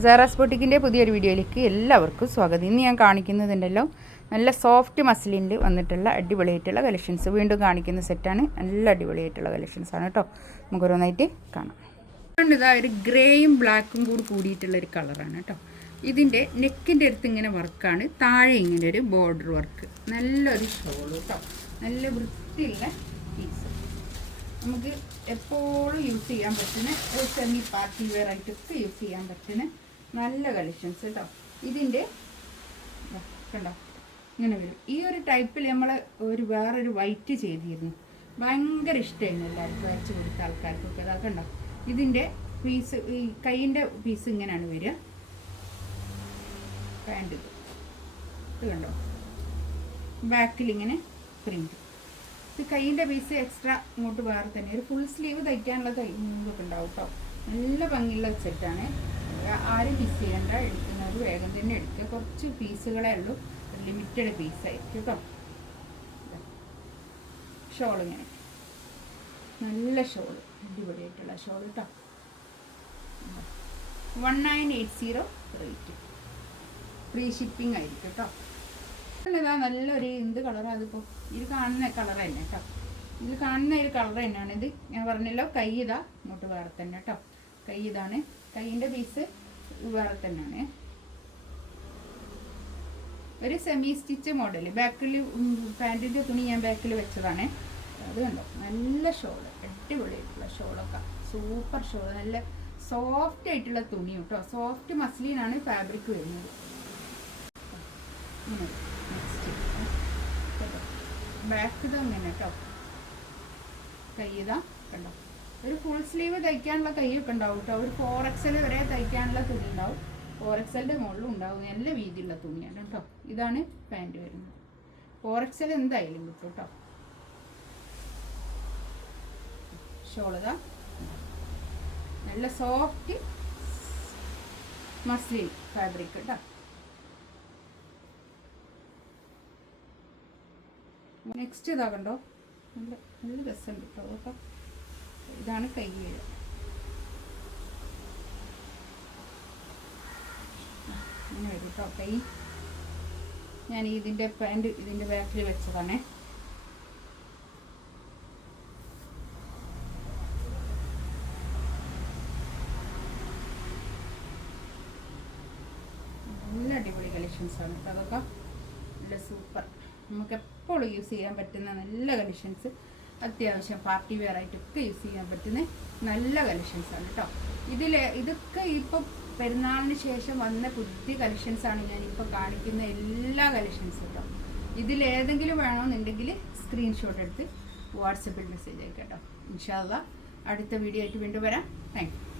Sara's ബൊട്ടിക്കിൻ്റെ പുതിയൊരു വീഡിയോയിലേക്ക് എല്ലാവർക്കും സ്വാഗതം. ഇന്ന് ഞാൻ കാണിക്കുന്നതുണ്ടല്ലോ നല്ല സോഫ്റ്റ് മസ്ലിനിൽ വന്നിട്ടുള്ള അടിപൊളിയായിട്ടുള്ള കളക്ഷൻസ്. വീണ്ടും കാണിക്കുന്ന സെറ്റാണ്. നല്ല അടിപൊളിയായിട്ടുള്ള കളക്ഷൻസാണ് കേട്ടോ. നമുക്ക് ഓരോന്നായിട്ട് കാണാം. ഇതാ ഒരു ഗ്രേയും ബ്ലാക്കും കൂടി കൂടിയിട്ടുള്ളൊരു കളറാണ് കേട്ടോ. ഇതിൻ്റെ നെക്കിൻ്റെ അടുത്ത് ഇങ്ങനെ വർക്കാണ്, താഴെ ഇങ്ങനെ ഒരു ബോർഡർ വർക്ക്. നല്ലൊരു ഷോള് കേട്ടോ, നല്ല വൃത്തിയുള്ള പീസ്. നമുക്ക് എപ്പോഴും യൂസ് ചെയ്യാൻ പറ്റുന്ന ഒരു സെമി പാർട്ടി വെയർ ആയിട്ടൊക്കെ യൂസ് ചെയ്യാൻ പറ്റുന്ന നല്ല കളക്ഷൻസ് കേട്ടോ. ഇതിൻ്റെ കണ്ടോ ഇങ്ങനെ വരും. ഈ ഒരു ടൈപ്പിൽ നമ്മൾ വേറൊരു വൈറ്റ് ചെയ്തിരുന്നു, ഭയങ്കര ഇഷ്ടമായിരുന്നു എല്ലാവർക്കും, അയച്ചു കൊടുത്ത ആൾക്കാർക്കൊക്കെ. അതൊക്കെ ഉണ്ടോ. ഇതിൻ്റെ പീസ്, ഈ കൈയിൻ്റെ പീസ് ഇങ്ങനെയാണ് വരിക. പാൻറ്റ് ഇത് കണ്ടോ, ബാക്കിലിങ്ങനെ പ്രിൻറ്റ്. ഇത് കൈയിൻ്റെ പീസ് എക്സ്ട്രാ ഇങ്ങോട്ട് വേറെ തന്നെ. ഒരു ഫുൾ സ്ലീവ് തയ്ക്കാനുള്ള ഇതൊക്കെ ഉണ്ടാവും കേട്ടോ. നല്ല ഭംഗിയുള്ള സെറ്റാണ്. ആരും മിസ് ചെയ്യേണ്ട, എടുക്കുന്നവർ വേഗം തന്നെ എടുക്കുക. കുറച്ച് പീസുകളേ ഉള്ളൂ, ലിമിറ്റഡ് പീസായിരിക്കും കേട്ടോ. ഷോൾ ഇങ്ങനെ നല്ല ഷോൾ, അടിപൊളിയായിട്ടുള്ള ഷോൾ കേട്ടോ. 1980 റേറ്റ്, ഫ്രീ ഷിപ്പിംഗ് ആയിരിക്കും കേട്ടോ. ഇതാ നല്ലൊരു എന്ത് കളറാണ് അതിപ്പോൾ. ഇത് കാണുന്ന കളർ തന്നെ കേട്ടോ. ഇതിൽ കാണുന്ന ഒരു കളർ തന്നെയാണ് ഇത്. ഞാൻ പറഞ്ഞല്ലോ, കൈ ഇതാ ഇങ്ങോട്ട് വേറെ തന്നെ കേട്ടോ. കൈ ഇതാണ്, കൈയിൻ്റെ പീസ് വേറെ തന്നെയാണ്. ഒരു സെമി സ്റ്റിച്ച് മോഡൽ. ബാക്കിൽ പാൻറ്റിൻ്റെ തുണി ഞാൻ ബാക്കിൽ വെച്ചതാണ്. അത് കണ്ടോ, നല്ല ഷോള്, അടിപൊളിയായിട്ടുള്ള ഷോളൊക്കെ, സൂപ്പർ ഷോൾ. നല്ല സോഫ്റ്റ് ആയിട്ടുള്ള തുണി കേട്ടോ. സോഫ്റ്റ് മസ്ലിനാണ് ഫാബ്രിക് വരുന്നത്. ബാക്ക് ഇത് അങ്ങനെ കേട്ടോ. കൈ ഇതാ കണ്ടോ. ഒരു ഫുൾ സ്ലീവ് തയ്ക്കാനുള്ള കൈയൊക്കെ ഉണ്ടാവും കേട്ടോ. ഒരു 4XL വരെ തയ്ക്കാനുള്ള തുണി ഉണ്ടാവും. 4XLൻ്റെ മുകളിലും ഉണ്ടാവും. നല്ല വീതിയുള്ള തുണിയാണ് കേട്ടോ. ഇതാണ് പാൻറ്റ് വരുന്നത്. 4XL എന്തായാലും കിട്ടും കേട്ടോ. ഷോളിതാ നല്ല സോഫ്റ്റ് മസ്ലിൻ ഫാബ്രിക് കേട്ടോ. നെക്സ്റ്റ് ഇതാ കണ്ടോ, നല്ല നല്ല രസമുണ്ട് കേട്ടോ. കേട്ടോ, ഇതാണ് കൈ വീഴ. ഇങ്ങനെ വരും കേട്ടോ കൈ. ഞാൻ ഇതിൻ്റെ പാൻറ്റ് ഇതിൻ്റെ ബാക്കിൽ വെച്ചതാണേ. നല്ല അടിപൊളി കളക്ഷൻസാണ് കേട്ടോ. അതൊക്കെ നല്ല സൂപ്പർ, നമുക്ക് എപ്പോഴും യൂസ് ചെയ്യാൻ പറ്റുന്ന നല്ല കളക്ഷൻസ്. അത്യാവശ്യം പാർട്ടി വെയർ ആയിട്ടൊക്കെ യൂസ് ചെയ്യാൻ പറ്റുന്ന നല്ല കളക്ഷൻസാണ് കേട്ടോ. ഇതൊക്കെ ഇപ്പം പെരുന്നാളിന് ശേഷം വന്ന പുതിയ കളക്ഷൻസാണ് ഞാനിപ്പോൾ കാണിക്കുന്ന എല്ലാ കളക്ഷൻസും കേട്ടോ. ഇതിലേതെങ്കിലും വേണമെന്നുണ്ടെങ്കിൽ സ്ക്രീൻഷോട്ട് എടുത്ത് വാട്സപ്പിൽ മെസ്സേജ് അയക്കാം കേട്ടോ. ഇൻഷാ അല്ലാഹ് അടുത്ത വീഡിയോ ആയിട്ട് വീണ്ടും വരാം. Thank you.